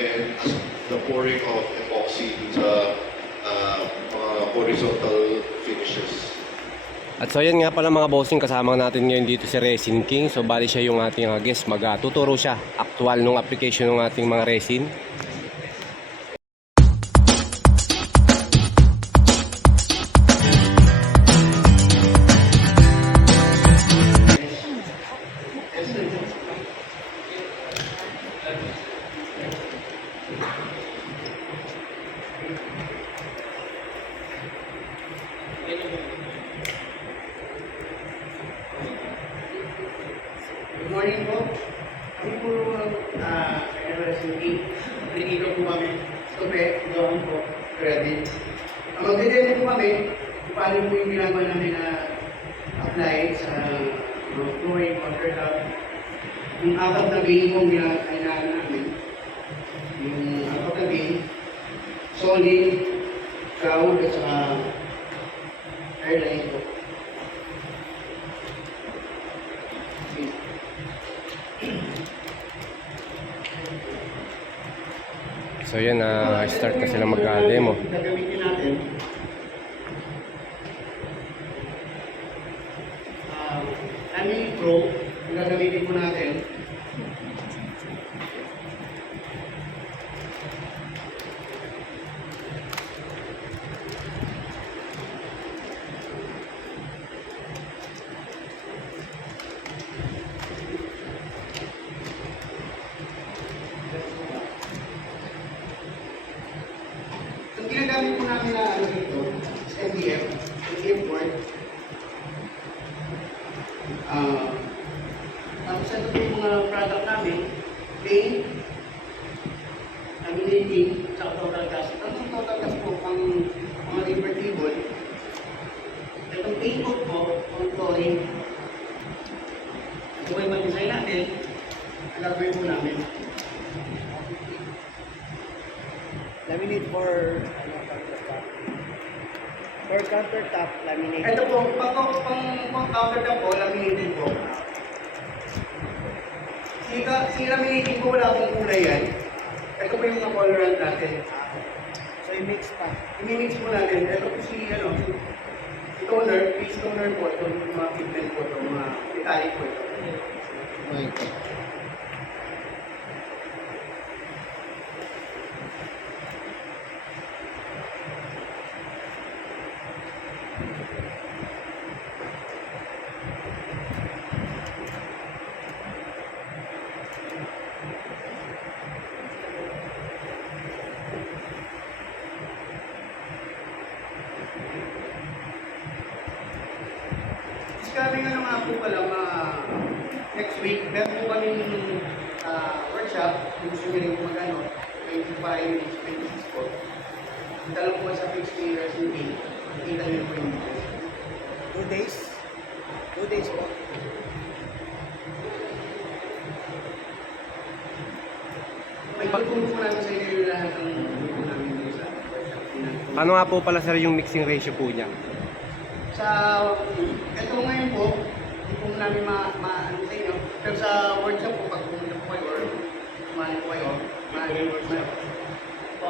and the pouring of epoxy sa uh, mga horizontal finishes. At so yan nga pala mga bossing kasama natin ngayon dito si Resin King. So bali siya yung ating uh, guest. Magtuturo siya actual nung application ng ating mga resin. Kami, paano po yung ginagawa namin na apply sa uh, flooring, water tap. Yung apat na being po ginagawa namin. Yung apat na being, solid, ground, at saka airline po. So yan, uh, start na sila mag-demo. Gagamitin natin. Ah, Ami Pro, yung gagamitin po natin. Yung ginagamit po namin na ano dito, is MDF, MDF board. Ah, tapos ito po yung mga product namin, plain, laminating, sa total gas. Ang total gas po, ang mga river table, itong paint coat po, ang flooring. Ito po yung mag-design natin, ang gagawin po namin. Laminate for ano, countertop. For countertop, laminate. Ito po, pang, pang, pang countertop po, laminating po. Si, si laminating po, wala pong kulay yan. Ito po yung colorant natin. So, i-mix pa. I-mix po natin. Ito po si, ano, si, toner, face toner po, ito yung mga pigment po, ito, mga metallic po ito. Is po pala, ma, next week, meron po kami ah, workshop, kung gusto nyo rin po mag-ano, 25 minutes, 26 po. Lang po sa fixed clearance yung day. Nakita nyo po yung details. Two days. Two days po. May pagturo po namin sa inyo lahat ng dito namin dito sa workshop. Ano nga po pala sir yung mixing ratio po niya? Sa, ito ngayon po, hindi po namin ma, ma ano sa inyo, pero sa workshop po, pag pumunta po kayo or kumano po kayo, ma, ma, po,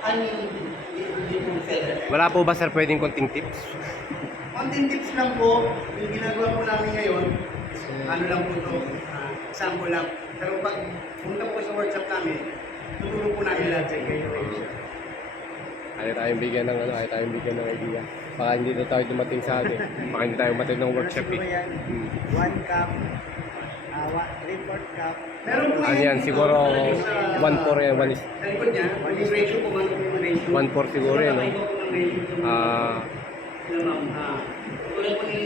ano, hindi hindi po feather. Wala po ba sir pwedeng konting tips? Konting tips lang po, yung ginagawa po namin ngayon, ano lang po ito, ah, sample lang. Pero pag pumunta po sa workshop namin, tuturo po namin lahat sa inyo. Ayaw tayong bigyan ng ano, ayaw tayong bigyan ng idea. Baka hindi na tayo dumating sa ano. Baka hindi tayo umatin ng workshop eh. Hmm. one cup, uh, one, three-fourth cup. Meron po Ano yan, siguro nakalagay sa- 1-4 yan, 1 is Sa likod niya, yung ratio po, ano po yung ratio? 1-4 siguro yan, no? Ah, ah, tulad po ni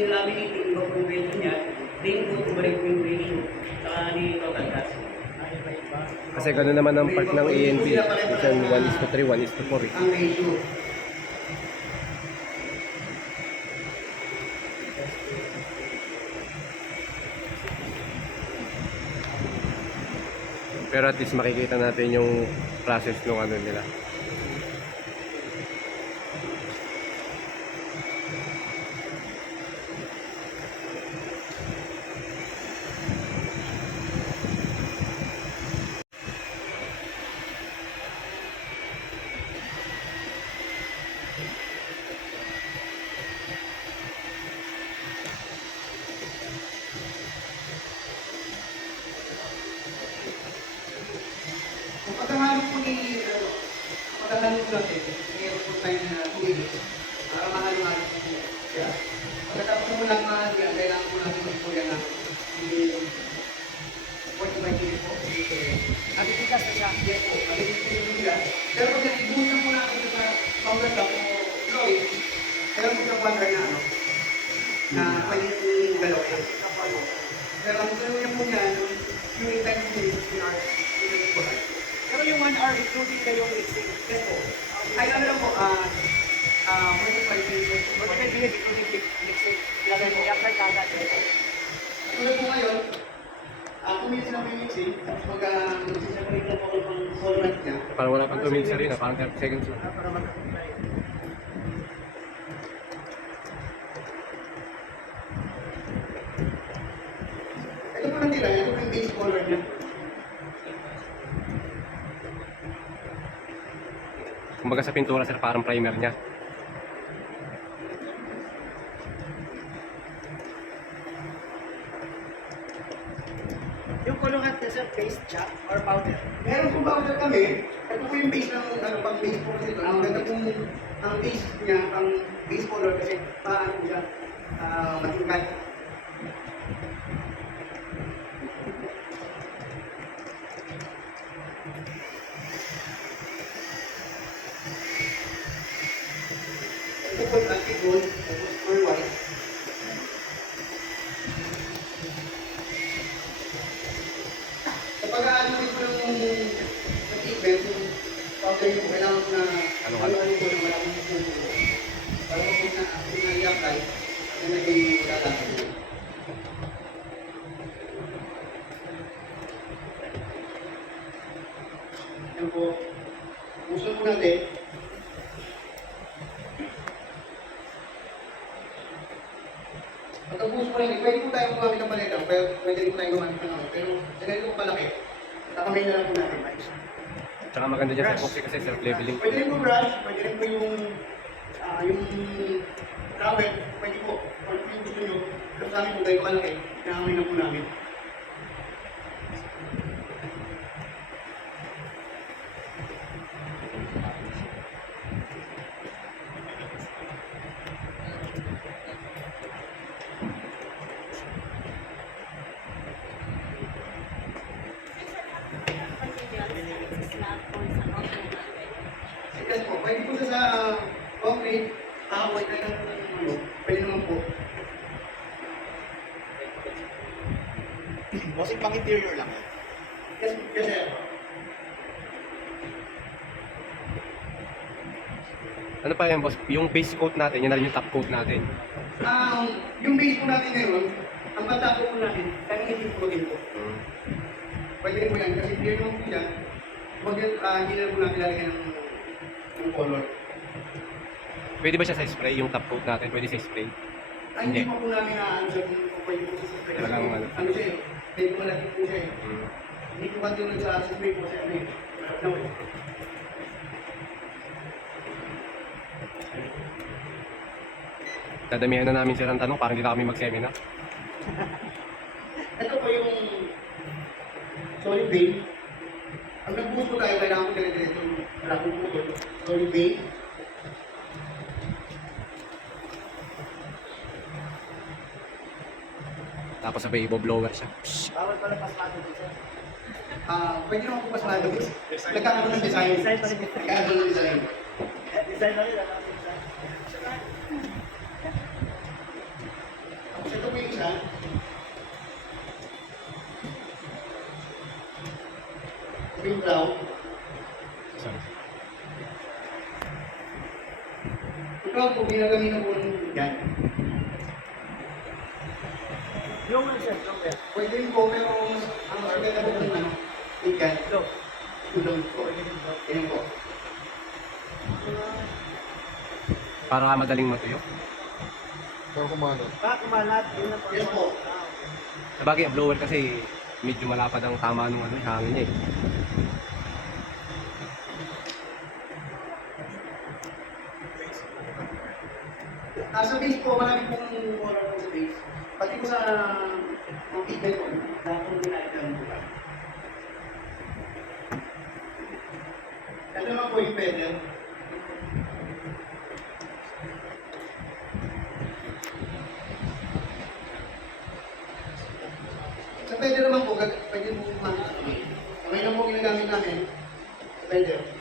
po yung ratio niya, ring po, iba rin po yung ratio, saka ni total gas. Kasi gano'n naman ang part ng ANP. Minsan 1 is to 3, 1 is to 4 eh. Pero at least makikita natin yung process ng ano nila. po natin, mayroon po tayo na tumigil para mahalo-halo po siya. Pagkatapos mo lang mahalo yan, kailangan po natin po yan ng hindi 45 minutes po. Nabitigas na siya. Yes po, maliit po yung nila. Pero pag nag-ibuhin na po natin ito sa powder lock o Lloyd, meron po sa wonder na ano, na maliit yung galaw yan. Pero ang galaw niya po niya, yung 10 minutes, yung hours, yung po Pero yung 1 hour, including kayong po. Ay, ano lang po, ah, ah, 45 minutes. Buti kayo bilis, including mixing. Ilagay mo yung kagad. Tulad po ngayon, ah, minsan na may mixing, pag ah, mag-separate lang po ako ng solvent niya, Parang wala pang 2 minutes na rin, ah. parang 30 seconds lang. Para mag ito po natira, ito po yung base color niya. Kumbaga sa pintura sir, parang primer niya. Yung kulungan niya sir, paste siya or powder. Meron po powder kami, ito po yung base ng ano, pang base po kasi ito. Ang ganda pong, ang base niya, ang base color kasi paano siya, ah, matingkad. Yung anti-gold, tapos for white. Kapag ano ko ng pag-event, yung powder yung kailangan ko na Ano, ano ko na akong pupulo. Para mo na kung na-i-apply, na naging lalaki ko. Yan po. Gusto po natin. Pagkabuso po rin, pwede po tayo gumamit ng paleta, pero pwede rin po tayo gumamit ng ano. Pero sa ganito po palaki, takamay na lang po natin. Tsaka maganda dyan sa epoxy kasi self-leveling. Pwede rin po brush, pwede rin po yung ah yung towel, pwede po. Ano yung gusto nyo, pero sa amin po tayo kalaki, nakamay na po namin. Yes po, pwede po siya sa concrete, kahoy, kaya ano, pwede naman po. Bossing pang interior lang. Yes, yes sir. Ano pa yan boss? Yung base coat natin, yan na rin yung top coat natin. Um, yung base po natin ngayon, ang bata po po natin, kami hindi po din po. Pwede rin po yan, kasi clear naman po yan. Huwag yan, ah, hindi na po natin lalagyan ng, ng color. Pwede ba siya sa spray, yung top coat natin? Pwede sa spray? Ay, hindi pa po namin na siya kung pwede po sa spray. Talagang ano. ano siya eh, pwede po natin po siya eh. Hindi po pati yung nagsa-spray po siya eh. No. Dadamihan na namin sir ang tanong, parang hindi na kami mag-seminar. Ito po yung solid vein. Ang nag-boost po tayo, kailangan ko dire-diretso yung malakong vein. Tapos sabay i-blower siya. Bawal pala pasmado dito. Ah, pwede naman po pasmado. Nagkakaroon ng design. Design pa rin. Nagkakaroon ng design. Design na rin. Tapos ito po yung isa. Yung brown. Ito po, ginagamitan po ng yan. Yung ano sir, yung sir. Pwede rin po, pero ang maganda po kung ano, ikan. Ito. Tulong po. Yan po. Para nga madaling matuyo. Baka kumalat. Yun ang Yes po. Sabagay, blower kasi medyo malapad ang tama nung ano, hangin niya eh. Ah, Nasa base po, marami pong mura po sa base. Pati po sa mga feedback po, lahat po ginagawa po. Ito naman po yung pedal. Sa pedal naman po, pwede po kumamit. Kamay lang po ginagamit namin. Pedal.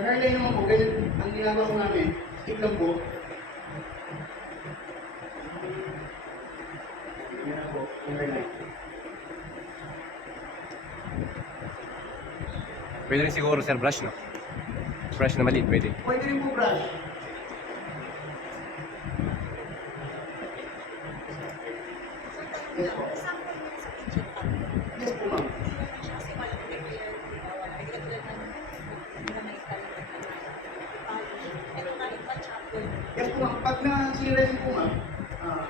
Hairline naman po, ganyan ang ginagawa ko namin. Stick lang po. Ganyan. Pwede rin siguro sir brush, no? Brush na maliit, pwede. Pwede rin po brush. Yes po. Yes po ma'am. Yes po ma'am. Pag na sinirasin po ma'am, ah,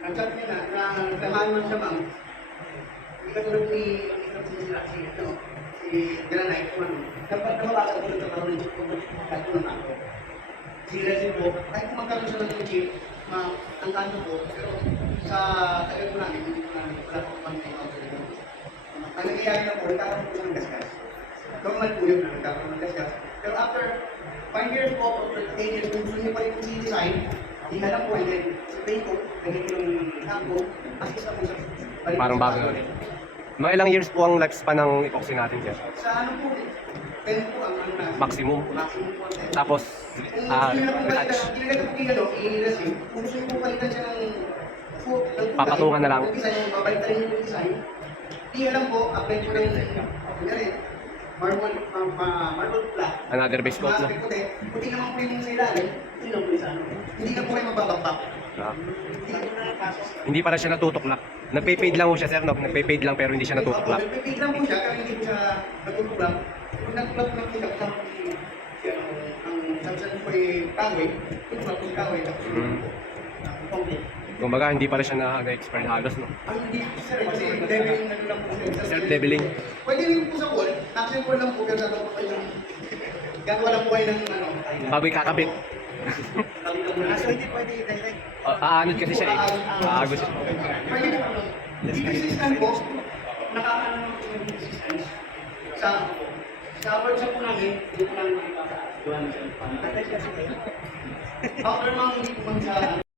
nag-chat niya na, na naglamaan man siya ma'am, hindi ka tulad ni isang sinisira si, ano, si Granite, ma'am. Dapat nababasa ko ng karoon ng kung kahit po ng ako. Sinirasin po, kahit kung magkano siya ng chip, ma'am, ang kanto po, pero sa tagal po namin, hindi po namin, wala po kami ng council. Ang nangyayari na po, nagkakaroon po ng gasgas. Normal po yun na nagkakaroon ng gasgas. Pero after 5 years po, after 10 years, gusto niyo pa rin po si-design, hindi na lang sa paint ko, ganito yung sampo, assist na po sa Parang bago ulit. Mga ilang years po ang lifespan ng epoxy natin sir? Sa ano po, 10 po ang ano. Maximum. Maximum po. ang 10. Tapos, Kung ah, palitan, ginagat po kayo, i-resin. Kung gusto pong palitan siya ng Papatungan na lang. ng design, babalitan niyo yung design. Di alam po, apply ko na yung kunyari, marble, ma- ma- marble flat. Another base coat, no? Puti, puti naman po yung sa ilalim, puti lang po yung sa ano. Hindi na po kayo mababakbak. Ah. Hindi na po. Hindi pala siya natutuklak. Nagpe-fade lang po siya sir, no? Nagpe-fade lang pero hindi siya natutuklak. Nagpipig lang po siya, pero hindi po siya natutuklak. Kung natutuklak lang siya, ano, ang sabsan po ay kahoy, tutuklak po si kahoy, tapos Mm. ang complete. Kumbaga, hindi pala siya na- na-expire halos, no? Ang hindi po sir, kasi leveling na lang po siya. Self-leveling. Pwede rin po sa wall, action wall lang po, pero gagawa po kayo gagawa lang po kayo ng ano, Bago na muna. Ah, hindi pwede i-direct. Uh, aanod kasi siya eh. Aagos siya. Pwede po. Hindi resistance po, nakakaano ng yung resistance sa sa workshop po namin, hindi po namin makikita. Doon siya. Tatay kasi kayo. After mga hindi po man sa